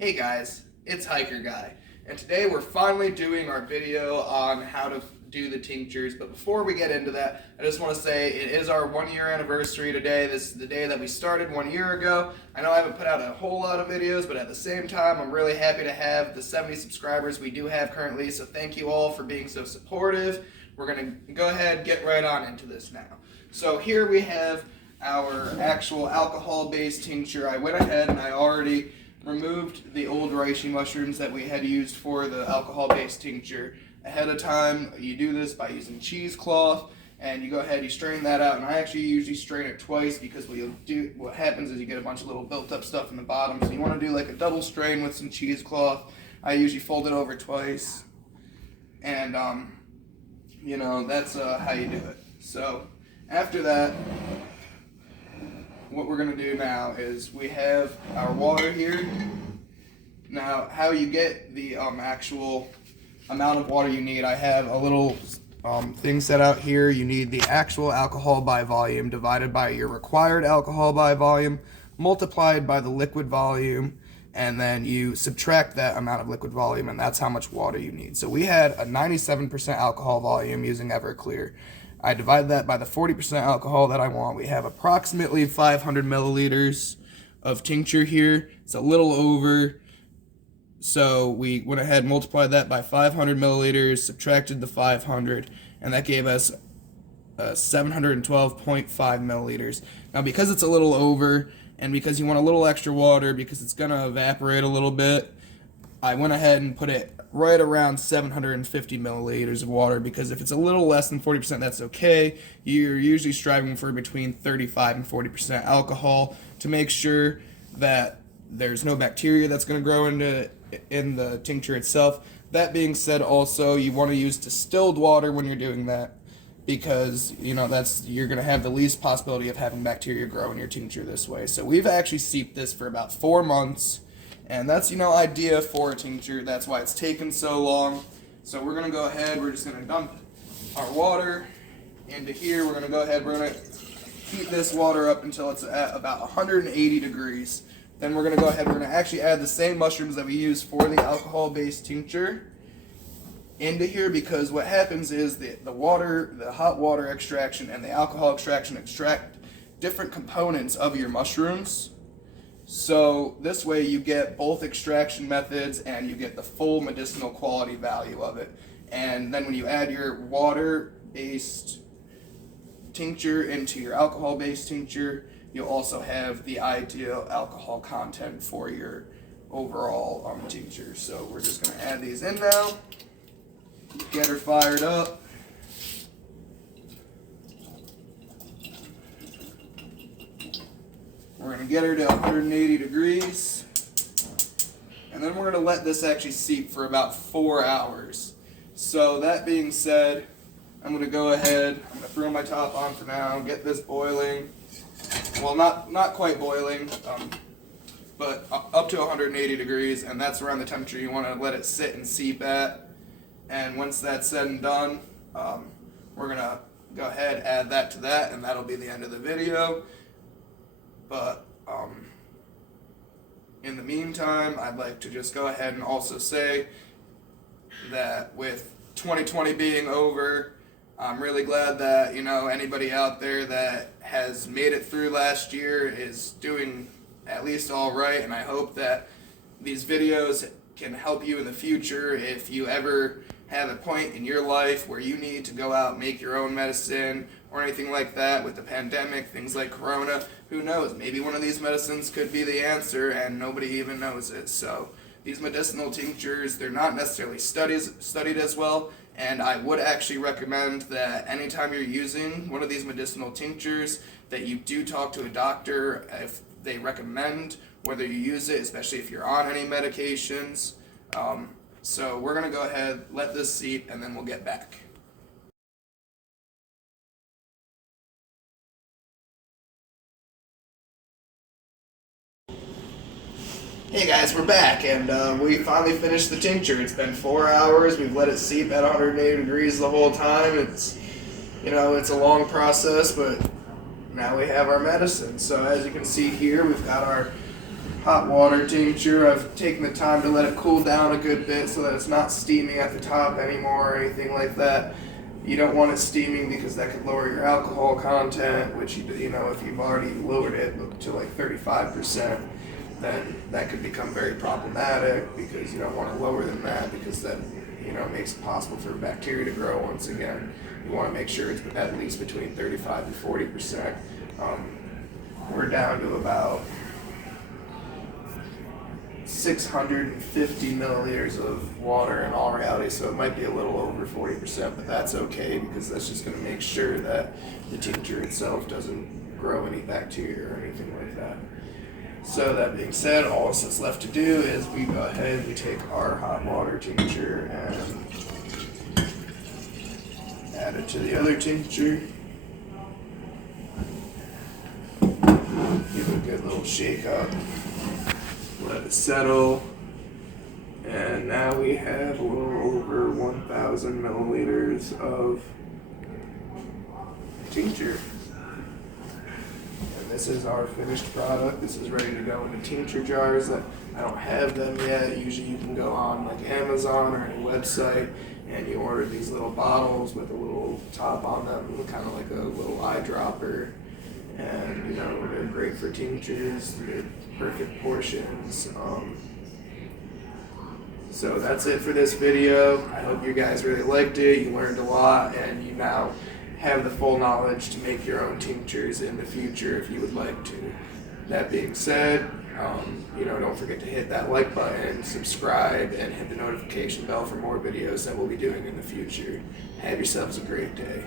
Hey guys, it's Hiker Guy, and today we're finally doing our video on how to do the tinctures. But before we get into that, I just want to say it is our 1 year anniversary today. This is the day that we started 1 year ago. I know I haven't put out a whole lot of videos, but at the same time, I'm really happy to have the 70 subscribers we do have currently, so thank you all for being so supportive. We're going to go ahead and get right on into this now. So here we have our actual alcohol-based tincture. I went ahead and I already removed the old reishi mushrooms that we had used for the alcohol-based tincture ahead of time. You do this by using cheesecloth, and you go ahead, you strain that out, and I actually usually strain it twice because what happens is you get a bunch of little built-up stuff in the bottom, so you want to do like a double strain with some cheesecloth. I usually fold it over twice, and that's how you do it. So after that, what we're going to do now is we have our water here. Now, how you get the actual amount of water you need, I have a little thing set out here. You need the actual alcohol by volume divided by your required alcohol by volume, multiplied by the liquid volume, and then you subtract that amount of liquid volume, and that's how much water you need. So we had a 97% alcohol volume using Everclear. I divide that by the 40% alcohol that I want. We have approximately 500 milliliters of tincture here. It's a little over, so we went ahead and multiplied that by 500 milliliters, subtracted the 500, and that gave us 712.5 milliliters. Now, because it's a little over, and because you want a little extra water, because it's going to evaporate a little bit, I went ahead and put it right around 750 milliliters of water, because if it's a little less than 40%, that's okay. You're usually striving for between 35 and 40% alcohol to make sure that there's no bacteria that's going to grow in the tincture itself. That being said, also, you want to use distilled water when you're doing that, because you're going to have the least possibility of having bacteria grow in your tincture this way. So we've actually seeped this for about 4 months. And that's, idea for a tincture. That's why it's taken so long. So we're going to go ahead, we're just going to dump our water into here. We're going to go ahead, we're going to heat this water up until it's at about 180 degrees. Then we're going to go ahead, we're going to actually add the same mushrooms that we used for the alcohol-based tincture into here, because what happens is the hot water extraction and the alcohol extraction extract different components of your mushrooms. So this way you get both extraction methods and you get the full medicinal quality value of it. And then when you add your water-based tincture into your alcohol-based tincture, you'll also have the ideal alcohol content for your overall tincture. So we're just going to add these in now, get her fired up. We're going to get her to 180 degrees, and then we're going to let this actually seep for about 4 hours. So that being said, I'm going to go ahead, I'm going to throw my top on for now, get this boiling. Well, not quite boiling, but up to 180 degrees, and that's around the temperature you want to let it sit and seep at. And once that's said and done, we're going to go ahead, add that to that, and that'll be the end of the video. But in the meantime, I'd like to just go ahead and also say that with 2020 being over, I'm really glad that anybody out there that has made it through last year is doing at least all right, and I hope that these videos can help you in the future if you ever have a point in your life where you need to go out and make your own medicine or anything like that. With the pandemic, things like corona, who knows, maybe one of these medicines could be the answer and nobody even knows it. So these medicinal tinctures, they're not necessarily studied as well, and I would actually recommend that anytime you're using one of these medicinal tinctures that you do talk to a doctor if they recommend whether you use it, especially if you're on any medications. So we're going to go ahead, let this seep, and then we'll get back. Hey guys, we're back, and we finally finished the tincture. It's been 4 hours. We've let it seep at 180 degrees the whole time. It's a long process, but now we have our medicine. So as you can see here, we've got our hot water tincture. I've taken the time to let it cool down a good bit so that it's not steaming at the top anymore or anything like that. You don't want it steaming because that could lower your alcohol content, which you know, if you've already lowered it to like 35%, then that could become very problematic, because you don't want to lower than that, because that, you know, makes it possible for bacteria to grow once again. You want to make sure it's at least between 35 and 40%. We're down to about 650 milliliters of water in all reality, so it might be a little over 40%, but that's okay, because that's just going to make sure that the tincture itself doesn't grow any bacteria or anything like that. So that being said, all that's left to do is we go ahead and we take our hot water tincture and add it to the other tincture. Give it a good little shake up. Let it settle. And now we have a little over 1,000 milliliters of tincture. And this is our finished product. This is ready to go into tincture jars. That I don't have them yet. Usually you can go on like Amazon or any website and you order these little bottles with a little top on them, kind of like a little eyedropper. And you know, they're great for tinctures. They're perfect portions. So that's it for this video. I hope you guys really liked it. You learned a lot, and you now have the full knowledge to make your own tinctures in the future if you would like to. That being said, you know, don't forget to hit that like button, subscribe, and hit the notification bell for more videos that we'll be doing in the future. Have yourselves a great day.